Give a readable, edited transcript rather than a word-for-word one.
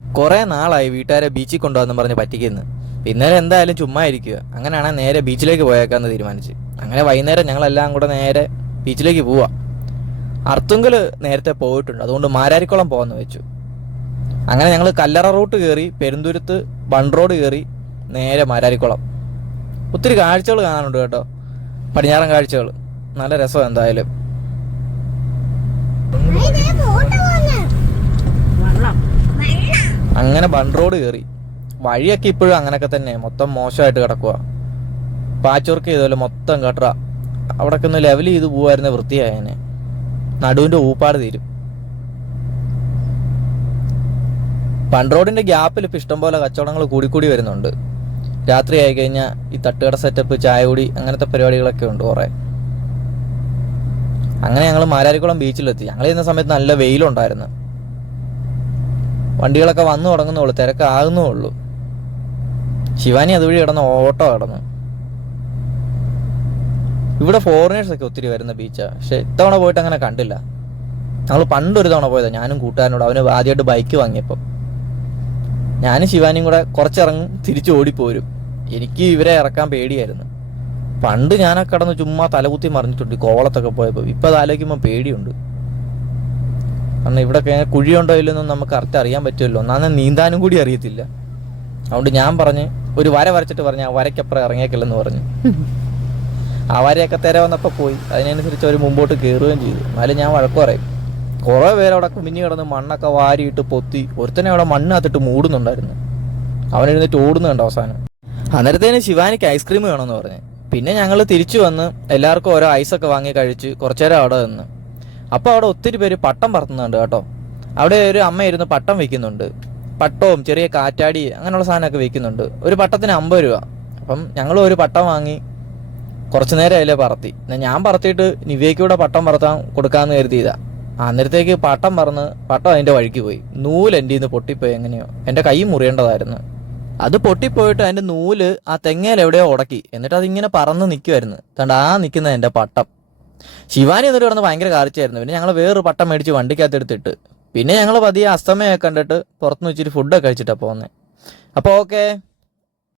കുറേ നാളായി വീട്ടുകാരെ ബീച്ചിൽ കൊണ്ടുവന്ന് പറഞ്ഞ് പറ്റിക്കുന്നു. ഇന്നലെ എന്തായാലും ചുമ്മാ ഇരിക്കുക. അങ്ങനെയാണെങ്കിൽ നേരെ ബീച്ചിലേക്ക് പോയേക്കാന്ന് തീരുമാനിച്ച്. അങ്ങനെ വൈകുന്നേരം ഞങ്ങളെല്ലാം കൂടെ നേരെ ബീച്ചിലേക്ക് പോവാം. അർത്തുങ്കൽ നേരത്തെ പോയിട്ടുണ്ട്, അതുകൊണ്ട് മാരാരിക്കുളം പോകാമെന്ന് വെച്ചു. അങ്ങനെ ഞങ്ങൾ കല്ലറ റൂട്ട് കയറി പെരുന്തുരുത്ത് ബൺ റോഡ് കയറി നേരെ മാരാരിക്കുളം. ഒത്തിരി കാഴ്ചകൾ കാണാനുണ്ട് കേട്ടോ, പടിഞ്ഞാറൻ കാഴ്ചകൾ. നല്ല രസം എന്തായാലും. അങ്ങനെ ബൺ റോഡ് കയറി. വഴിയൊക്കെ ഇപ്പോഴും അങ്ങനെയൊക്കെ തന്നെ, മൊത്തം മോശമായിട്ട് കിടക്കുക. പാച്ച് വർക്ക് ചെയ്തല്ലോ മൊത്തം കേട്ട. അവിടെയൊക്കെ ഒന്ന് ലെവൽ ചെയ്ത് പോവായിരുന്ന വൃത്തിയായനെ. നടുവിൻ്റെ ഊപ്പാട് തീരും. ബൺ റോഡിൻ്റെ ഗ്യാപ്പിൽ ഇപ്പം ഇഷ്ടംപോലെ കച്ചവടങ്ങൾ കൂടിക്കൂടി വരുന്നുണ്ട്. രാത്രി ആയി കഴിഞ്ഞാൽ ഈ തട്ടുകട സെറ്റപ്പ്, ചായ കുടി, അങ്ങനത്തെ പരിപാടികളൊക്കെ ഉണ്ട് കുറേ. അങ്ങനെ ഞങ്ങൾ മാരാരിക്കുളം ബീച്ചിലെത്തി. ഞങ്ങൾ ചെയ്യുന്ന സമയത്ത് നല്ല വെയിലുണ്ടായിരുന്നു. വണ്ടികളൊക്കെ വന്നു തുടങ്ങുന്നുള്ളൂ, തിരക്കാകുന്നുള്ളൂ. ശിവാനി അതുവഴി കിടന്ന് ഓട്ടോ കിടന്നു. ഇവിടെ ഫോറിനേഴ്സൊക്കെ ഒത്തിരി വരുന്ന ബീച്ചാണ്, പക്ഷെ ഇത്തവണ പോയിട്ട് അങ്ങനെ കണ്ടില്ല. ഞങ്ങൾ പണ്ടൊരു തവണ പോയതാണ് ഞാനും കൂട്ടുകാരനോട്. അവന് ആദ്യമായിട്ട് ബൈക്ക് വാങ്ങിയപ്പോൾ ഞാനും ശിവാനിയും കൂടെ കുറച്ചിറങ്ങും, തിരിച്ച് ഓടിപ്പോരും. എനിക്ക് ഇവരെ ഇറക്കാൻ പേടിയായിരുന്നു. പണ്ട് ഞാനൊക്കെ കിടന്ന് ചുമ്മാ തലകുത്തി മറിഞ്ഞിട്ടുണ്ട് കോവളത്തൊക്കെ പോയപ്പോൾ. ഇപ്പം അത് ആലോചിക്കുമ്പോൾ പേടിയുണ്ട്. കാരണം ഇവിടെ കുഴിയുണ്ടോ ഇല്ലെന്നും നമുക്ക് കറക്റ്റ് അറിയാൻ പറ്റുമല്ലോ. ഒന്നാമത് നീന്താനും കൂടി അറിയത്തില്ല. അതുകൊണ്ട് ഞാൻ പറഞ്ഞ് ഒരു വര വരച്ചിട്ട് പറഞ്ഞ് ആ വരയ്ക്കപ്പുറം ഇറങ്ങിയേക്കില്ലെന്ന് പറഞ്ഞു. ആ വരയൊക്കെ തര വന്നപ്പോൾ പോയി. അതിനനുസരിച്ച് അവർ മുമ്പോട്ട് കയറുകയും ചെയ്തു. എന്നാലും ഞാൻ വഴക്ക് പറയും. കുറേ പേരവിടെ കുഞ്ഞു കിടന്ന് മണ്ണൊക്കെ വാരിയിട്ട് പൊത്തി. ഒരുത്തനെ അവിടെ മണ്ണിനകത്തിട്ട് മൂടുന്നുണ്ടായിരുന്നു. അവനെഴുന്നേറ്റ് ഓടുന്നുണ്ട് അവസാനം. അന്നേരത്തേന് ശിവാനിക്ക് ഐസ്ക്രീം വേണമെന്ന് പറഞ്ഞു. പിന്നെ ഞങ്ങൾ തിരിച്ചു വന്ന് എല്ലാവർക്കും ഓരോ ഐസൊക്കെ വാങ്ങി കഴിച്ച് കുറച്ചു നേരം അവിടെ നിന്ന്. അപ്പോൾ അവിടെ ഒത്തിരി പേര് പട്ടം പറത്തുന്നുണ്ട് കേട്ടോ. അവിടെ ഒരു അമ്മ ഇരുന്ന് പട്ടം വെക്കുന്നുണ്ട്. പട്ടവും ചെറിയ കാറ്റാടി അങ്ങനെയുള്ള സാധനമൊക്കെ വെക്കുന്നുണ്ട്. ഒരു പട്ടത്തിന് 50 രൂപ. അപ്പം ഞങ്ങൾ ഒരു പട്ടം വാങ്ങി കുറച്ചു നേരം അതിലേ പറത്തി. ഞാൻ പറത്തിയിട്ട് നിവേക്കൂടെ പട്ടം പറത്താൻ കൊടുക്കാമെന്ന് കരുതിയതാ. അന്നേരത്തേക്ക് പട്ടം അതിൻ്റെ വഴിക്ക് പോയി. നൂല് എൻ്റെ നിന്ന് പൊട്ടിപ്പോയി. എങ്ങനെയോ എൻ്റെ കൈ മുറിയേണ്ടതായിരുന്നു. അത് പൊട്ടിപ്പോയിട്ട് അതിൻ്റെ നൂല് ആ തെങ്ങയിൽ എവിടെയോ ഉടക്കി. എന്നിട്ട് അതിങ്ങനെ പറന്ന് നിൽക്കുമായിരുന്നു. കണ്ട ആ നിൽക്കുന്ന എൻ്റെ പട്ടം. ശിവാനി എന്നിട്ട് കിടന്ന് ഭയങ്കര കാർച്ചയായിരുന്നു. പിന്നെ ഞങ്ങൾ വേറൊരു പട്ടം മേടിച്ച് വണ്ടിക്കകത്തെടുത്തിട്ട് പിന്നെ ഞങ്ങൾ പതിയെ അസ്തമയൊക്കെ കണ്ടിട്ട് പുറത്തുനിന്ന് വെച്ചിട്ട് ഫുഡൊക്കെ കഴിച്ചിട്ടാണ് പോകുന്നത്. അപ്പോൾ ഓക്കെ.